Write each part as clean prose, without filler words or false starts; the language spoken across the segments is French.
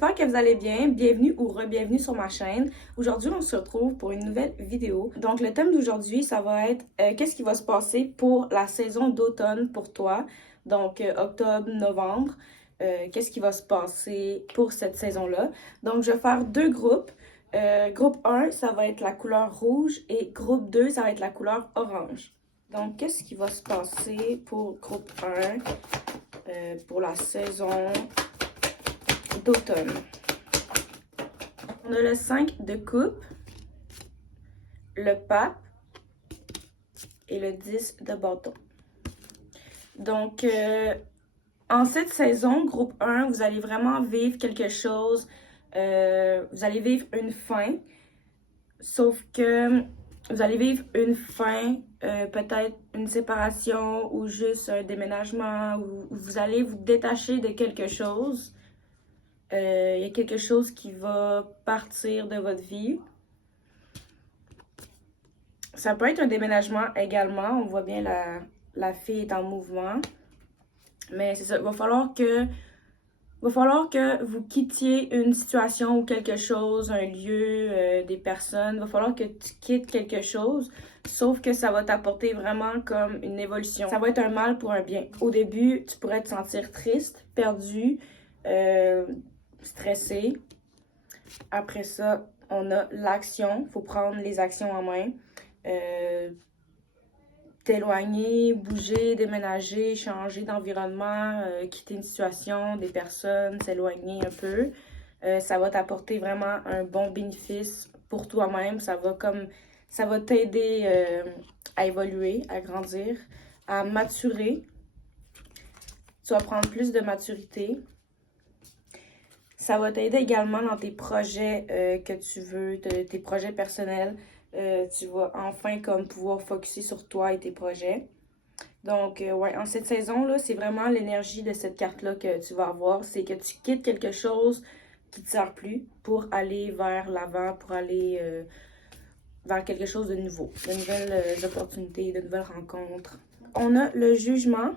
j'espère que vous allez bien. Bienvenue ou re-bienvenue sur ma chaîne. Aujourd'hui, on se retrouve pour une nouvelle vidéo. Donc, le thème d'aujourd'hui, ça va être qu'est-ce qui va se passer pour la saison d'automne pour toi. Donc, octobre, novembre. Qu'est-ce qui va se passer pour cette saison-là. Donc, je vais faire deux groupes. Groupe 1, ça va être la couleur rouge et groupe 2, ça va être la couleur orange. Donc, qu'est-ce qui va se passer pour groupe 1 pour la saison d'automne? On a le 5 de coupe, le pape et le 10 de bâton. Donc, en cette saison, groupe 1, vous allez vraiment vivre quelque chose, vous allez vivre une fin, sauf que vous allez vivre une fin, peut-être une séparation ou juste un déménagement, ou vous allez vous détacher de quelque chose. Il y a quelque chose qui va partir de votre vie. Ça peut être un déménagement également. On voit bien la fille est en mouvement. Mais c'est ça, il va falloir que vous quittiez une situation ou quelque chose, un lieu, des personnes. Il va falloir que tu quittes quelque chose, sauf que ça va t'apporter vraiment comme une évolution. Ça va être un mal pour un bien. Au début, tu pourrais te sentir triste, perdu, stressé. Après ça, on a l'action. Il faut prendre les actions en main. T'éloigner, bouger, déménager, changer d'environnement, quitter une situation, des personnes, s'éloigner un peu. Ça va t'apporter vraiment un bon bénéfice pour toi-même. Ça va t'aider à évoluer, à grandir, à maturer. Tu vas prendre plus de maturité. Ça va t'aider également dans tes projets que tu veux, tes projets personnels. Tu vas enfin comme pouvoir focusser sur toi et tes projets. Donc, ouais, en cette saison-là, c'est vraiment l'énergie de cette carte-là que tu vas avoir. C'est que tu quittes quelque chose qui ne te sert plus pour aller vers l'avant, pour aller vers quelque chose de nouveau, de nouvelles opportunités, de nouvelles rencontres. On a le jugement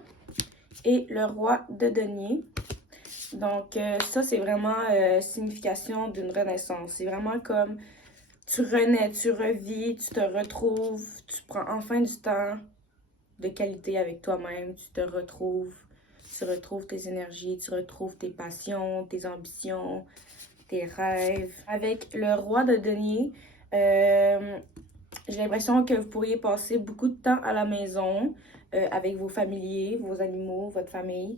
et le roi de denier. Donc, ça, c'est vraiment signification d'une renaissance. C'est vraiment comme tu renais, tu revis, tu te retrouves, tu prends enfin du temps de qualité avec toi-même, tu retrouves tes énergies, tu retrouves tes passions, tes ambitions, tes rêves. Avec le roi de denier, j'ai l'impression que vous pourriez passer beaucoup de temps à la maison avec vos familiers, vos animaux, votre famille.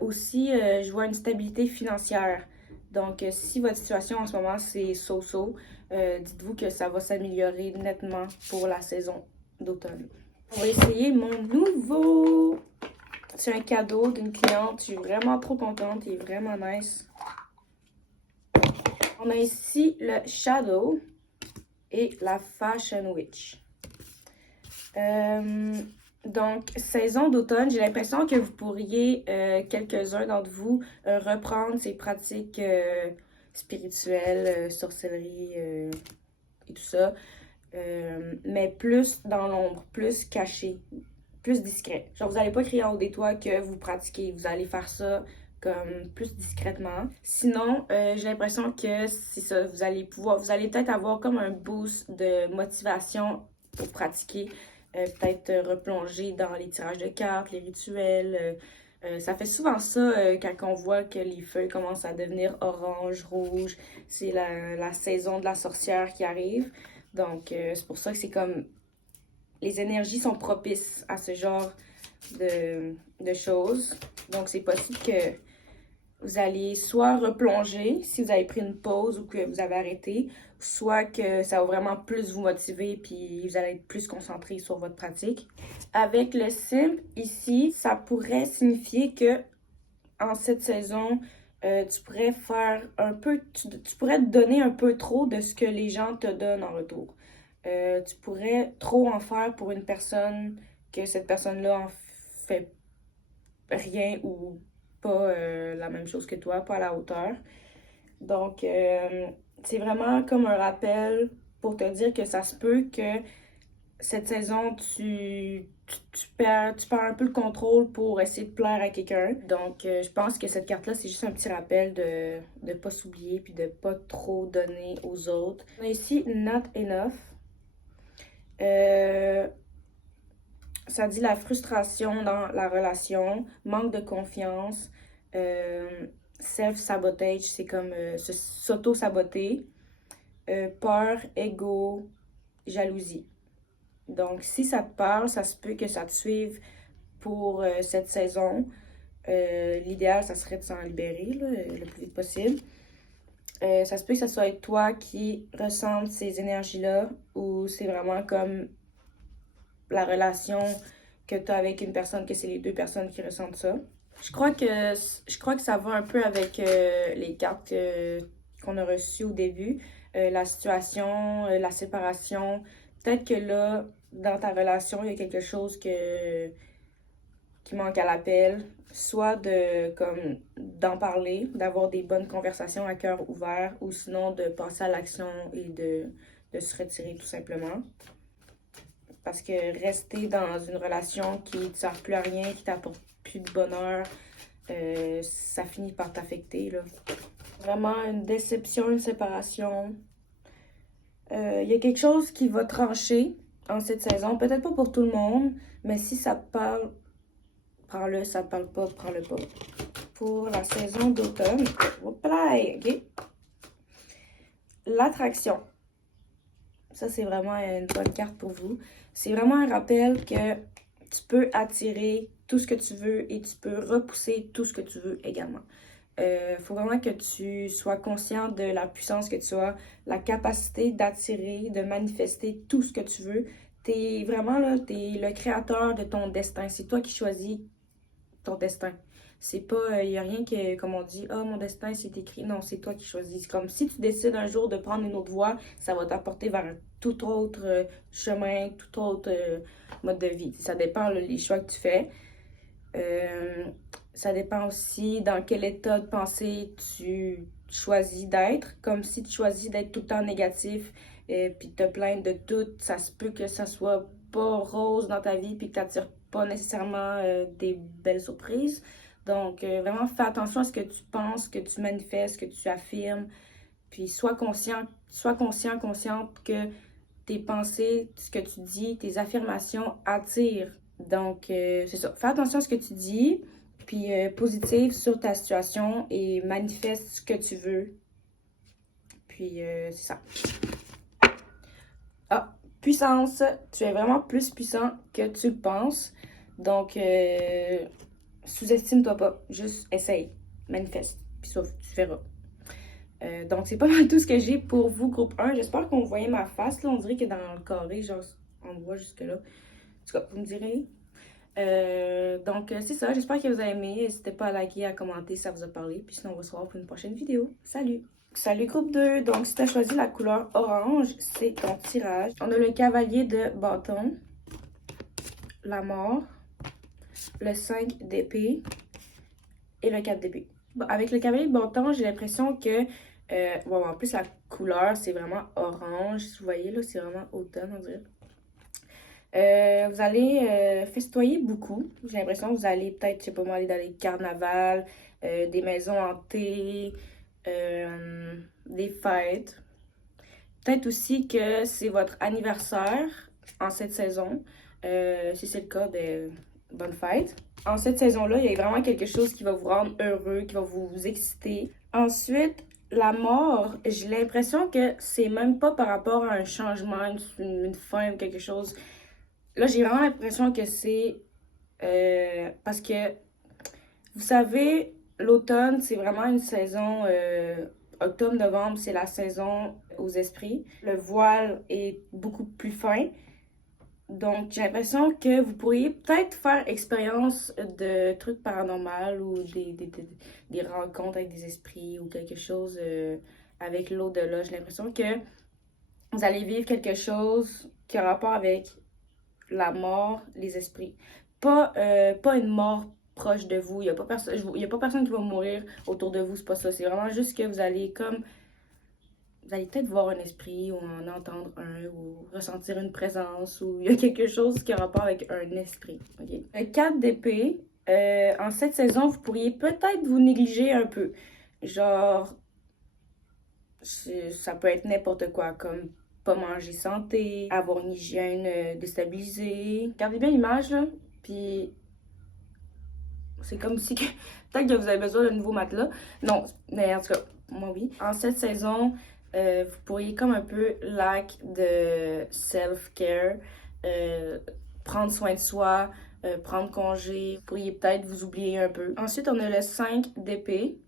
Aussi, je vois une stabilité financière. Donc, si votre situation en ce moment, c'est so-so, dites-vous que ça va s'améliorer nettement pour la saison d'automne. On va essayer mon nouveau. C'est un cadeau d'une cliente. Je suis vraiment trop contente. Il est vraiment nice. On a ici le Shadow et la Fashion Witch. Donc, saison d'automne, j'ai l'impression que vous pourriez, quelques-uns d'entre vous, reprendre ces pratiques spirituelles, sorcellerie et tout ça, mais plus dans l'ombre, plus caché, plus discret. Genre, vous n'allez pas crier en haut des toits que vous pratiquez, vous allez faire ça comme plus discrètement. Sinon, j'ai l'impression que c'est ça, vous allez peut-être avoir comme un boost de motivation pour pratiquer. Peut-être replonger dans les tirages de cartes, les rituels. Ça fait souvent ça quand on voit que les feuilles commencent à devenir orange, rouge. C'est la saison de la sorcière qui arrive. Donc, c'est pour ça que c'est comme... Les énergies sont propices à ce genre de choses. Donc, c'est possible que vous allez soit replonger si vous avez pris une pause ou que vous avez arrêté, soit que ça va vraiment plus vous motiver puis vous allez être plus concentré sur votre pratique. Avec le simple ici, ça pourrait signifier que en cette saison, tu pourrais faire un peu, tu pourrais te donner un peu trop de ce que les gens te donnent en retour. Tu pourrais trop en faire pour une personne que cette personne-là en fait rien ou pas la même chose que toi, pas à la hauteur. Donc, c'est vraiment comme un rappel pour te dire que ça se peut que cette saison, tu perds un peu le contrôle pour essayer de plaire à quelqu'un. Donc, je pense que cette carte-là, c'est juste un petit rappel de ne pas s'oublier puis de pas trop donner aux autres. On a ici Not Enough. Ça dit la frustration dans la relation, manque de confiance, self-sabotage, c'est comme s'auto-saboter, peur, ego, jalousie. Donc, si ça te parle, ça se peut que ça te suive pour cette saison. L'idéal, ça serait de s'en libérer là, le plus vite possible. Ça se peut que ce soit toi qui ressente ces énergies-là ou c'est vraiment comme la relation que tu as avec une personne, que c'est les deux personnes qui ressentent ça. Je crois que ça va un peu avec les cartes qu'on a reçues au début. La situation, la séparation. Peut-être que là, dans ta relation, il y a quelque chose qui manque à l'appel. Soit d'en parler, d'avoir des bonnes conversations à cœur ouvert, ou sinon de passer à l'action et de se retirer tout simplement. Parce que rester dans une relation qui ne te sert plus à rien, qui t'apporte plus de bonheur, ça finit par t'affecter, là. Vraiment une déception, une séparation. Il y a quelque chose qui va trancher en cette saison. Peut-être pas pour tout le monde, mais si ça te parle, prends-le. Ça te parle pas, prends-le pas. Pour la saison d'automne, hop là, ok. L'attraction. Ça, c'est vraiment une bonne carte pour vous. C'est vraiment un rappel que tu peux attirer tout ce que tu veux et tu peux repousser tout ce que tu veux également. Faut vraiment que tu sois conscient de la puissance que tu as, la capacité d'attirer, de manifester tout ce que tu veux. T'es vraiment là, t'es le créateur de ton destin. C'est toi qui choisis ton destin. C'est pas, il n'y a rien que, comme on dit, ah, mon destin, c'est écrit. Non, c'est toi qui choisis. Comme si tu décides un jour de prendre une autre voie, ça va t'apporter vers un tout autre chemin, tout autre mode de vie. Ça dépend, là, les choix que tu fais. Ça dépend aussi dans quel état de pensée tu choisis d'être. Comme si tu choisis d'être tout le temps négatif puis te plaindre de tout, ça se peut que ça soit pas rose dans ta vie puis que tu n'attires pas nécessairement des belles surprises. Donc, vraiment, fais attention à ce que tu penses, que tu manifestes, que tu affirmes. Puis, consciente que tes pensées, ce que tu dis, tes affirmations attirent. Donc, c'est ça. Fais attention à ce que tu dis, puis positive sur ta situation et manifeste ce que tu veux. Puis, c'est ça. Ah, puissance. Tu es vraiment plus puissant que tu le penses. Donc, sous-estime-toi pas. Juste essaye. Manifeste. Puis sauf, tu verras. Donc, c'est pas mal tout ce que j'ai pour vous, groupe 1. J'espère qu'on voyait ma face. Là, on dirait que dans le carré, genre, on voit jusque-là. En tout cas, vous me direz. Donc, c'est ça. J'espère que vous avez aimé. N'hésitez pas à liker, à commenter si ça vous a parlé. Puis sinon, on va se revoir pour une prochaine vidéo. Salut! Salut groupe 2! Donc, si tu as choisi la couleur orange, c'est ton tirage. On a le cavalier de bâton, la mort, le 5 d'épée et le 4 d'épée. Bon, avec le cavalier de bâton, j'ai l'impression que... bon, en plus, la couleur, c'est vraiment orange. Si vous voyez, là, c'est vraiment automne, on dirait. Vous allez festoyer beaucoup. J'ai l'impression que vous allez peut-être, je sais pas moi, aller dans les carnavals, des maisons hantées, des fêtes. Peut-être aussi que c'est votre anniversaire en cette saison. Si c'est le cas, ben, bonne fête. En cette saison-là, il y a vraiment quelque chose qui va vous rendre heureux, qui va vous exciter. Ensuite, la mort, j'ai l'impression que c'est même pas par rapport à un changement, une fin ou quelque chose. Là, j'ai vraiment l'impression que c'est parce que, vous savez, l'automne, c'est vraiment une saison, octobre-novembre, c'est la saison aux esprits. Le voile est beaucoup plus fin. Donc, j'ai l'impression que vous pourriez peut-être faire expérience de trucs paranormaux ou des rencontres avec des esprits ou quelque chose avec l'au-delà. J'ai l'impression que vous allez vivre quelque chose qui a rapport avec la mort, les esprits. Pas une mort proche de vous. Il n'y a, y a pas personne qui va mourir autour de vous. C'est pas ça. C'est vraiment juste que vous allez comme vous allez peut-être voir un esprit ou en entendre un ou ressentir une présence ou il y a quelque chose qui a rapport avec un esprit. Okay? Le 4 d'épée, en cette saison, vous pourriez peut-être vous négliger un peu. Genre, ça peut être n'importe quoi, comme pas manger santé, avoir une hygiène déstabilisée. Gardez bien l'image, là, puis c'est comme si peut-être que vous avez besoin d'un nouveau matelas. Non, mais en tout cas, moi oui. En cette saison, vous pourriez comme un peu lack de self-care, prendre soin de soi, prendre congé. Vous pourriez peut-être vous oublier un peu. Ensuite, on a le 5 d'épée.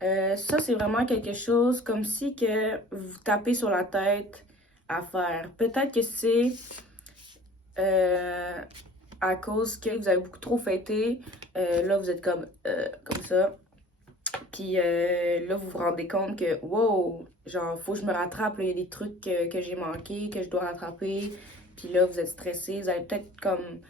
Ça, c'est vraiment quelque chose comme si que vous tapez sur la tête à faire. Peut-être que c'est à cause que vous avez beaucoup trop fêté. Là, vous êtes comme ça. Puis là, vous vous rendez compte que, wow, genre, faut que je me rattrape. Il y a des trucs que j'ai manqués, que je dois rattraper. Puis là, vous êtes stressé. Vous allez peut-être comme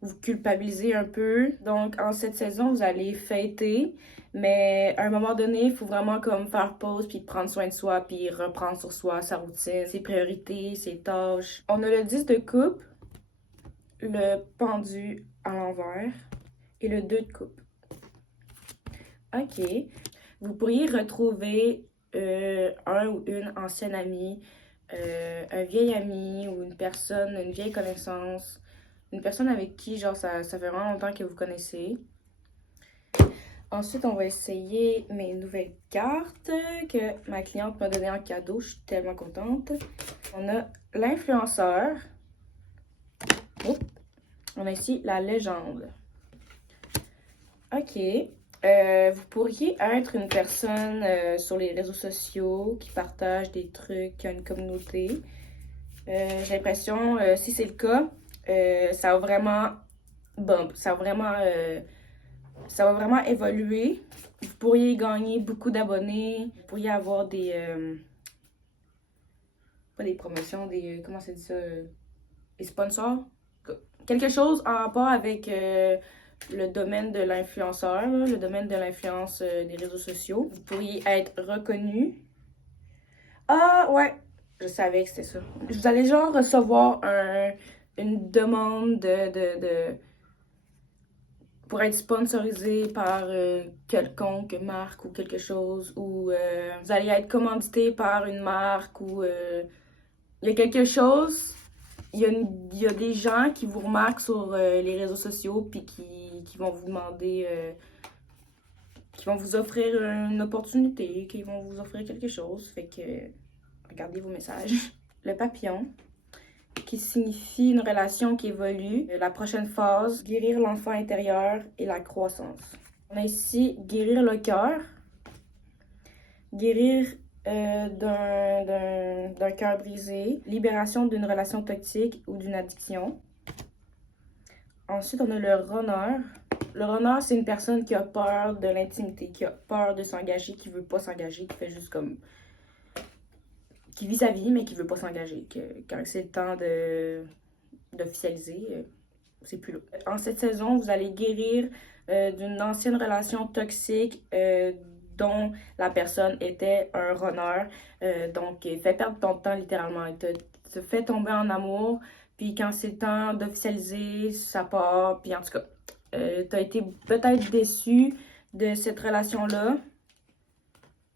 vous culpabiliser un peu. Donc, en cette saison, vous allez fêter. Mais à un moment donné, il faut vraiment comme faire pause, puis prendre soin de soi, puis reprendre sur soi, sa routine, ses priorités, ses tâches. On a le 10 de coupe, le pendu à l'envers et le 2 de coupe. OK. Vous pourriez retrouver un ou une ancienne amie, un vieil ami ou une vieille connaissance, une personne avec qui, genre, ça fait vraiment longtemps que vous connaissez. Ensuite, on va essayer mes nouvelles cartes que ma cliente m'a données en cadeau. Je suis tellement contente. On a l'influenceur. On a ici la légende. OK. Vous pourriez être une personne sur les réseaux sociaux qui partage des trucs, qui a une communauté. J'ai l'impression, si c'est le cas, ça va vraiment bump, ça va vraiment évoluer. Vous pourriez gagner beaucoup d'abonnés, vous pourriez avoir pas des promotions, comment ça dit ça, des sponsors. Quelque chose en rapport avec le domaine de l'influenceur, le domaine de l'influence des réseaux sociaux. Vous pourriez être reconnu. Ah ouais, je savais que c'était ça. Vous allez genre recevoir une demande pour être sponsorisé par quelconque marque ou quelque chose, ou vous allez être commandité par une marque, ou il y a quelque chose, il y a des gens qui vous remarquent sur les réseaux sociaux, puis qui vont vous demander, qui vont vous offrir une opportunité, qui vont vous offrir quelque chose, fait que regardez vos messages. Le papillon, qui signifie une relation qui évolue. La prochaine phase, guérir l'enfant intérieur et la croissance. On a ici guérir le cœur, guérir d'un cœur brisé, libération d'une relation toxique ou d'une addiction. Ensuite, on a le runner. Le runner, c'est une personne qui a peur de l'intimité, qui a peur de s'engager, qui veut pas s'engager, qui fait juste comme qui vit sa vie, mais qui veut pas s'engager. Quand c'est le temps d'officialiser, c'est plus là. En cette saison, vous allez guérir d'une ancienne relation toxique dont la personne était un runner. Donc, fait perdre ton temps littéralement. Il te fait tomber en amour. Puis quand c'est le temps d'officialiser, ça part. Puis en tout cas, tu as été peut-être déçu de cette relation-là.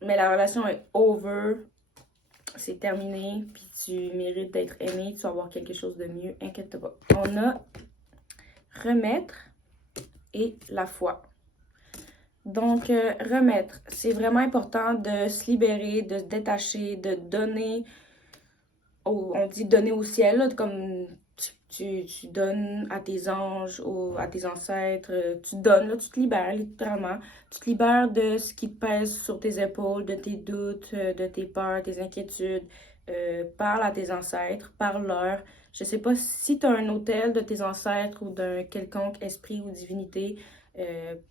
Mais la relation est over. C'est terminé, puis tu mérites d'être aimé, tu vas avoir quelque chose de mieux, inquiète-toi pas. On a remettre et la foi. Donc, remettre, c'est vraiment important de se libérer, de se détacher, de donner, on dit donner au ciel, là, comme tu donnes à tes anges, à tes ancêtres, tu donnes, là, tu te libères littéralement. Tu te libères de ce qui te pèse sur tes épaules, de tes doutes, de tes peurs, tes inquiétudes. Parle à tes ancêtres, parle-leur. Je sais pas si tu as un autel de tes ancêtres ou d'un quelconque esprit ou divinité,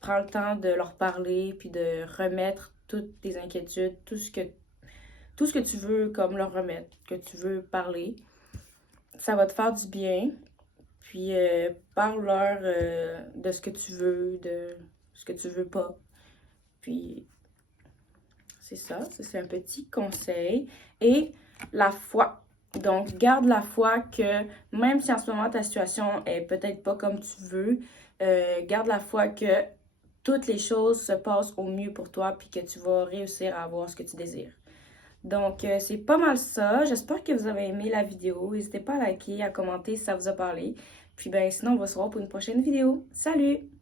prends le temps de leur parler puis de remettre toutes tes inquiétudes, tout ce que tu veux comme leur remettre, que tu veux parler. Ça va te faire du bien. Puis parle-leur de ce que tu veux, de ce que tu veux pas. Puis C'est ça, c'est un petit conseil. Et la foi. Donc, garde la foi que même si en ce moment ta situation est peut-être pas comme tu veux, garde la foi que toutes les choses se passent au mieux pour toi puis que tu vas réussir à avoir ce que tu désires. Donc, c'est pas mal ça. J'espère que vous avez aimé la vidéo. N'hésitez pas à liker, à commenter si ça vous a parlé. Puis ben sinon, on va se revoir pour une prochaine vidéo. Salut!